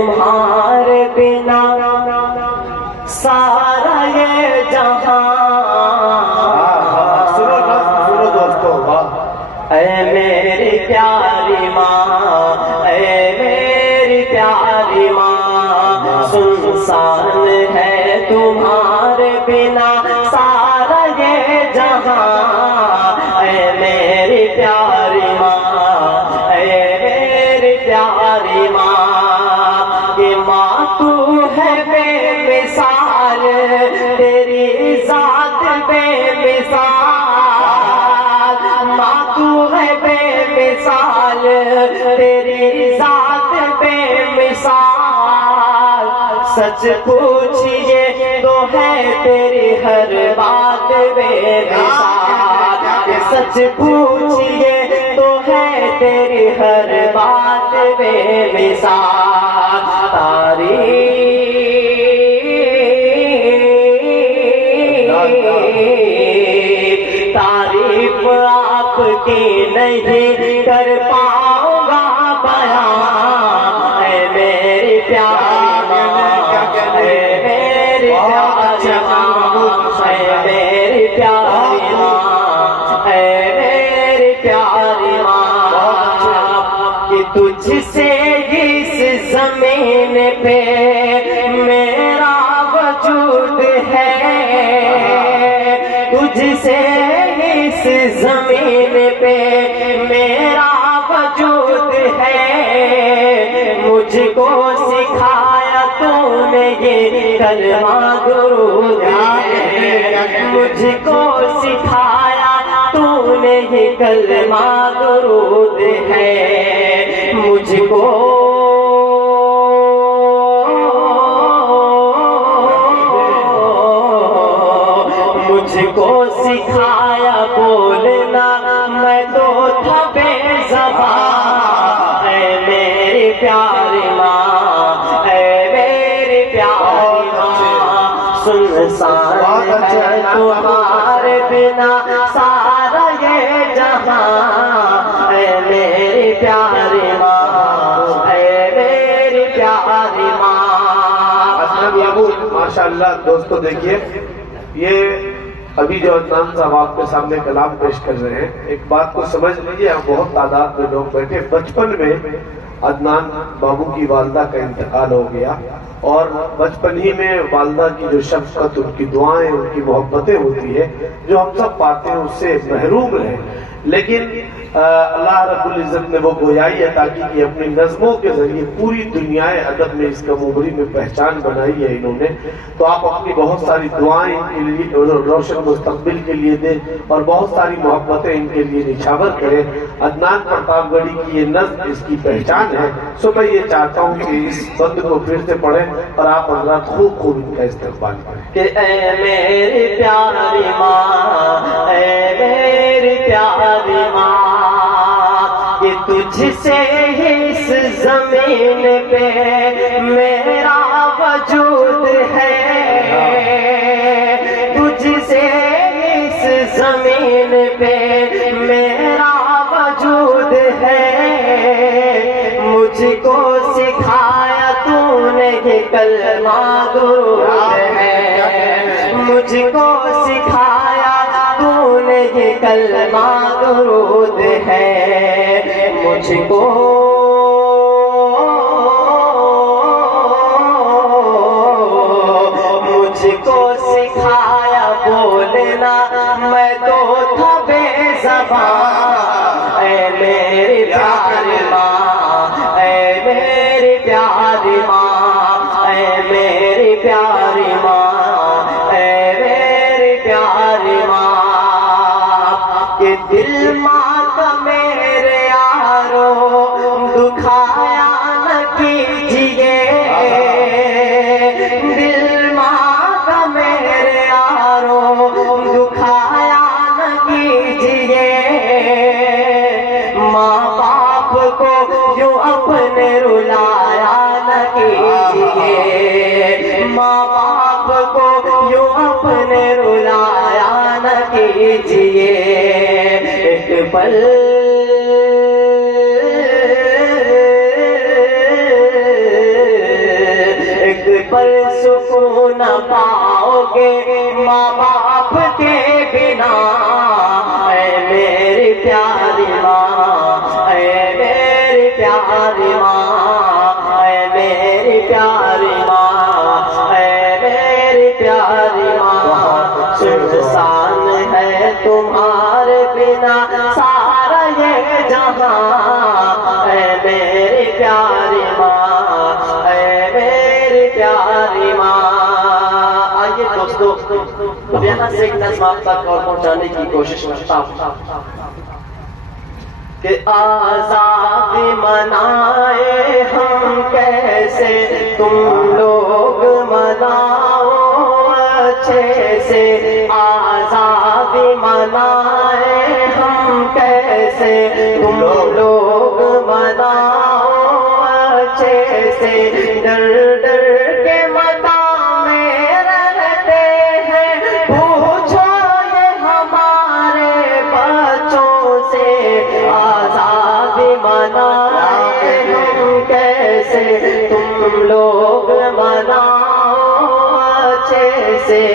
تمہارے بنا سارا یہ جہاں. سنو دوستو، اے میری پیاری ماں، اے میری پیاری ماں، سنسان ہے تمہارے بنا سارا یہ جہاں. اے میری پیاری ماں، اے میری پیاری ماں، یہ ماں تو ہے بے مثال، تیری ذات بے مثال. ماں تو ہے بے مثال، تیری ذات بے مثال. سچ پوچھئے تو ہے تیری ہر بات بے مثال. سچ پوچھئے تو ہے تیری ہر بات بے مثال. تعریف آپ کی نہیں کر پاؤں گا بیان. اے میری پیاری ماں، اے میری پیاری ماں، اے میری پیاری ماں، اے میری پیاری ماں، کہ تجھ سے اس زمین پہ میرا وجود ہے. تجھ سے اس زمین پہ میرا وجود ہے. مجھ کو سکھایا تو نے یہ کلمہ درود ہے. مجھ کو سکھایا تو نے یہ کلمہ درود ہے. مجھ کو سکھایا بولنا، میں تو تھا بے زبان. اے میری پیاری ماں، اے میری پیاری ماں، سنسان ہے تمہارے بنا سارا یہ جہاں. اے میری پیاری ماں، اے میری پیاری ماں. ماشاءاللہ دوستو، دیکھیے یہ ابھی جو عدنان صاحب آپ کے سامنے کلام پیش کر رہے ہیں، ایک بات کو سمجھ لیجیے. ہم بہت تعداد میں لوگ بیٹھے. بچپن میں عدنان بابو کی والدہ کا انتقال ہو گیا، اور بچپن ہی میں والدہ کی جو شفقت، ان کی دعائیں، ان کی محبتیں ہوتی ہے جو ہم سب پاتے ہیں، اس سے محروم رہے. لیکن اللہ رب العزت نے وہ گویائی عطا کی کہ اپنی نظموں کے ذریعے پوری دنیا ادب میں اس کم عمری میں پہچان بنائی ہے انہوں نے. تو آپ اپنی بہت ساری دعائیں ان کے لیے روشن مستقبل کے لیے دیں، اور بہت ساری محبتیں ان کے لیے نچھاور کریں. عدنان پرتاپ گڑھی کی یہ نظم اس کی پہچان ہے. سو میں یہ چاہتا ہوں کہ اس بند کو پھر سے پڑھیں اور آپ حضرات خوب خوب ان کا استقبال کریں. کہ اے میری پیاری ماں، اے میری پیاری ماں، کہ تجھ سے اس زمین پہ میرا وجود ہے. تجھ سے اس زمین پہ میرا وجود ہے. مجھ کو سکھایا تو نے یہ کلمہ درود ہے. مجھ کو سکھایا تو نے یہ کلمہ درود ہے. مجھ کو سکھایا بولنا، میں تو تھا بے زبان. اے میری پیاری ماں، اے میری پیاری ماں، اے میری پیاری ماں، اے میری پیاری ماں. کہ دل ماں کا میرے یارو دکھایا نہ کیجیے. دل ماں کا میرے یارو دکھایا نہ کیجیے. ماں باپ کو جو اپنے رلایا نہ کیجیے. ماں باپ کو جو اپنے رلایا نہ کیجیے. ایک پل پر سکون پاؤ گے ماں باپ کے بنا. اے میری پیاری ماں، اے میری پیاری ماں، اے میری پیاری ماں، اے میری پیاری ماں. سنسان ہے تمہارے بنا سارا یہ جہاں. اے میری پیاری ماں، اے میری پیاری ماں. آئیے دوستو اب یہاں سے ایک نظم آپ تک اور پہنچانے کی کوشش کرتا ہوں کہ آزادی منائے ہم کیسے، تم لوگ مناؤ اچھے سے. آزادی منائے ہم کیسے، تم لوگ مناؤ اچھے سے. ڈر ڈر کے مداح میں رہتے ہیں، پوچھو یہ ہمارے بچوں سے. آزادی منائے ہم کیسے، تم لوگ مناؤ اچھے سے.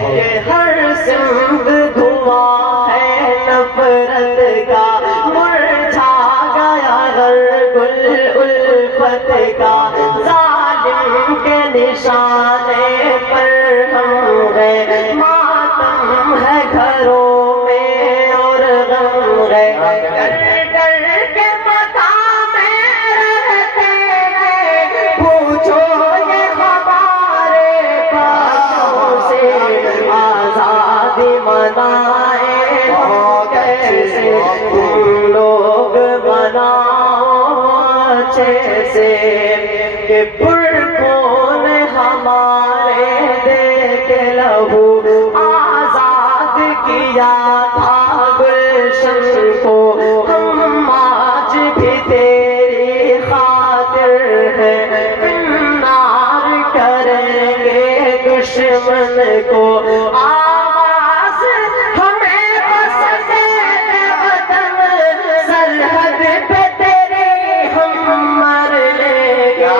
کہ ہر سمت دھواں ہے نفرت کا، مرجھا گیا ہر گل الفت کا. ظالم کے نشانے پر ہم ہیں، ماتم ہے گھروں میں اور غم ہے. ڈر ڈر کے مقام میں رہتے ہیں، پوچھو یہ ہمارے بچوں سے. آزادی منائے ہم کیسے، تم لوگ مناؤ اچھے سے. کہ پرخون ہمارے دے کے لہو آزاد کیا تھا گلشن کو. ہم آج بھی تیری خاطر ہیں، نار کریں گے دشمن کو. آواز ہمیں بس دے وطن، سرحد پہ تیرے ہم مر لیں گے.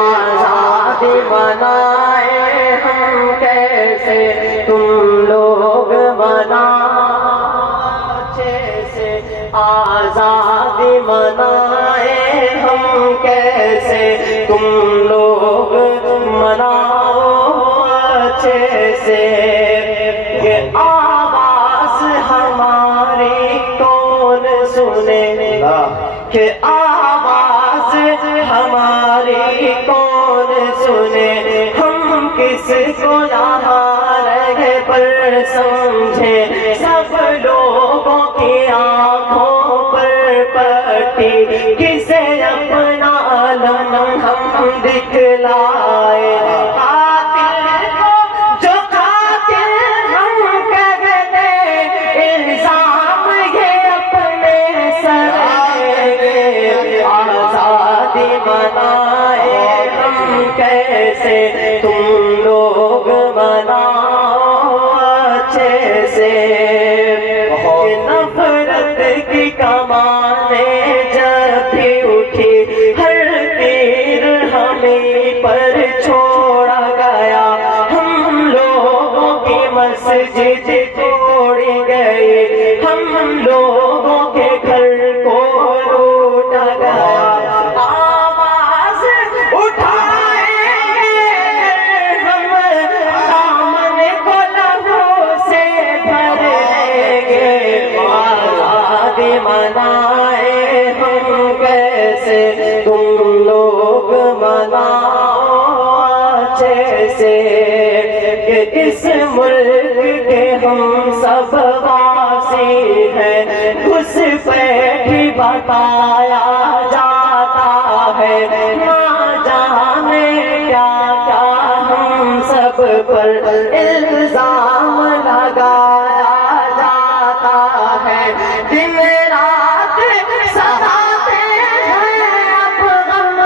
آزادی منائے ہم کیسے، تم لوگ مناؤ اچھے سے. آزادی منائے ہم کیسے، تم لوگ مناؤ اچھے سے. یہ آواز ہماری کون سنے، کہ آواز ہماری کون سنے. ہم کس کو یہاں رہ پر سمجھے، سب لوگوں کی آنکھوں پر پٹی. کسے اپنا علم ہم دکھلائے، قاتل کو جو قاتل ہم کہہ دیں، الزام یہ اپنے سر لیں گے. آزادی منائے ہم کیسے، تم لوگ مناؤ اچھے سے. نفرت کی کمانیں جب بھی اٹھی، ہر تیر ہمیں پر چھوڑا گیا. ہم لوگوں کی مسجد توڑی گئی، ہم لوگوں کے گھر کو لوٹا گیا. آواز اٹھائیں گے ہم، دامن کو لہو سے بھر لیں گے. آزادی منائے ہم کیسے، تم لوگ مناؤ اچھے سے. کہ اس ملک کے ہم سب واسی ہیں، اس پہ بھی بتایا جاتا ہے. نہ جانے کیا کیا ہم سب پر الزام لگایا جاتا ہے. دن رات ستاتے ہیں اب غم،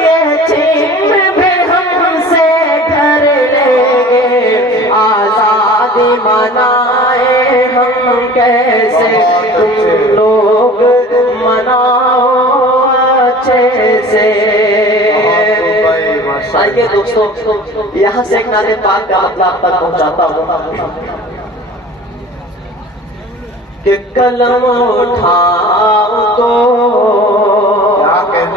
یہ چھین بھی ہم سے گھر لیں گے. آزادی منائے ہم کیسے، تم لوگ مناؤ اچھے سے. آئیے دوستوں یہاں سے ایک نعت پاک کا مطلب آپ تک پہنچاتا ہوں کہ قلم اٹھاؤ تو